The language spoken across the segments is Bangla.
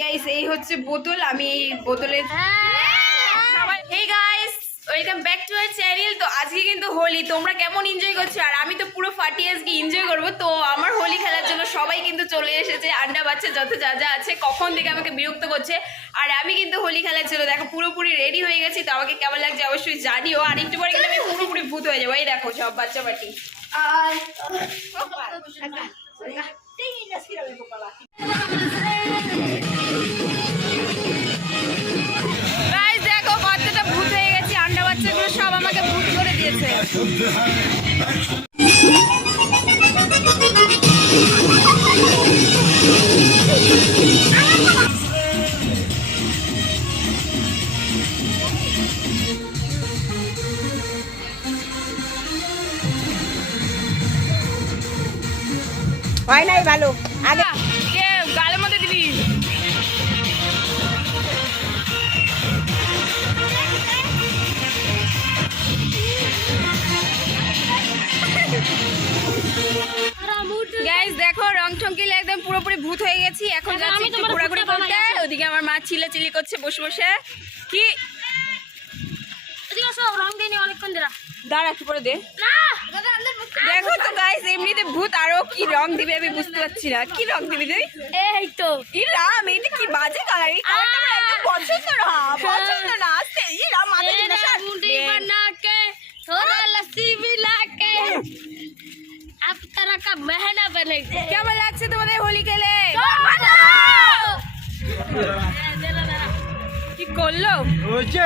গাইস এই হচ্ছে বোতল, আমি এই বোতলে hey guys welcome back to channel তো আজকে কিন্তু হোলি, তোমরা কেমন এনজয় করছ? আর আমি তো পুরো ফাটিয়ে আজকে এনজয় করব। তো আমার হোলি খেলার জন্য সবাই কিন্তু চলে এসেছে আন্ডা বাচ্চা যত যা যা আছে, কখন থেকে আমাকে বিরক্ত করছে। আর আমি কিন্তু হোলি খেলার জন্য দেখো পুরোপুরি রেডি হয়ে গেছি, তো আমাকে কেমন লাগছে অবশ্যই জানিও। আর একটু পরে কিন্তু আমি পুরোপুরি ভূত হয়ে যাব। এই দেখো সব বাচ্চা পাটি Guys, দেখো কতটা ভূত হয়ে গেছে আন্ডা বাচ্চাগুলো সব আমাকে ভূত করে দিয়েছে। হয় নাই ভালো। আগে কে গালের মধ্যে দিবি? গাইস দেখো রং টঙ্কিলে একদম পুরোপুরি ভূত হয়ে গেছি। এখন যাচ্ছি ঘোরাঘুরি করতে। ওদিকে আমার মা চিলে চিলি করছে বসে বসে। কি? দাঁড়া কি করে দে দেখো তো গাইস এমনিতে ভূত আরো কি রং দিবে আমি বুঝতে পারছি না কি রং দিবি তুই এই তো ই রাম এটা কি বাজে কালার এই কালারটা আমার একদম পছন্দ না পছন্দ না আস্তে ই রাম মাথা দিন না শার্ট मुंडी बना के थोड़ा लस्सी मिला के अब तरह का महना बनेगा কেমন লাগছে তোমাদের হোলি খেলে কি করলো হয়েছে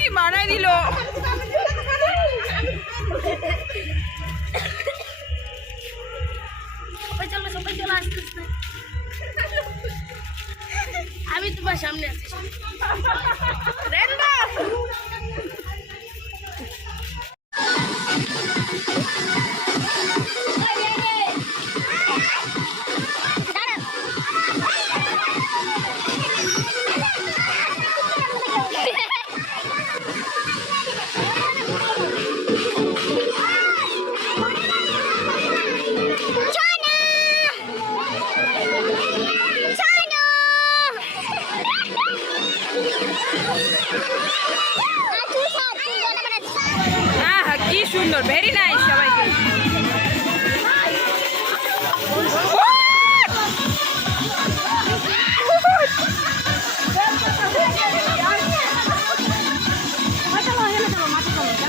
কি দিল ভেরি নাইস সবাইকে।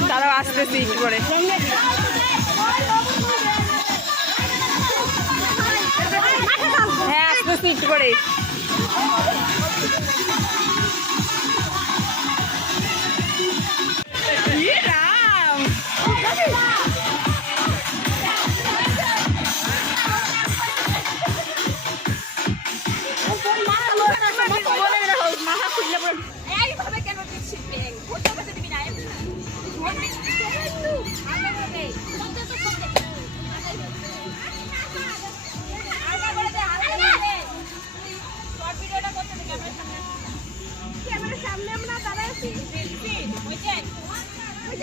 দাঁড়াও আসতেছি একটু করে হ্যাঁ আসতেছি একটু করে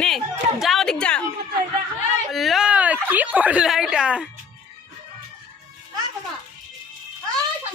নে যা ওদিক যা লো কি করলা এটা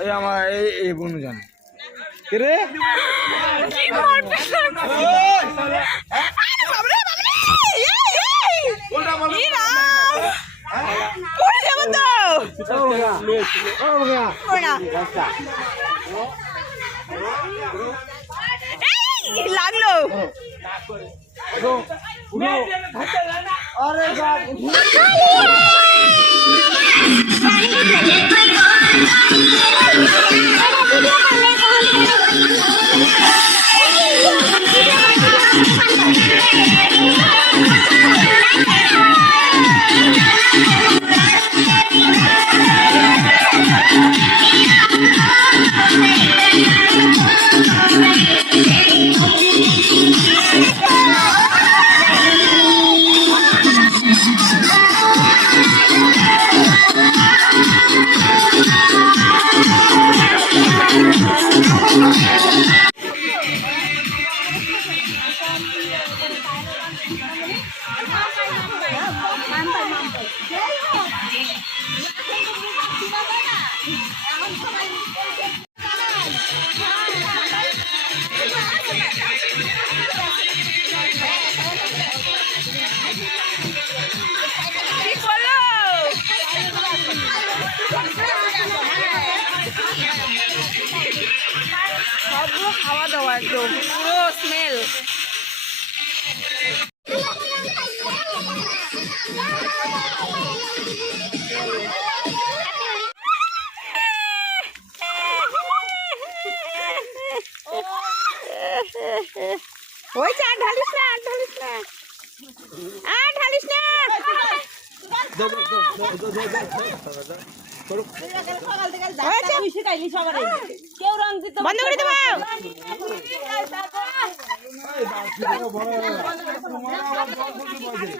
এই আমার এই এই বনু জান। রে? লাগল। আরে বাপ কি করল খাওয়া দাওয়া একদম পুরো স্মেল ওই বন্ধ করে দেবো।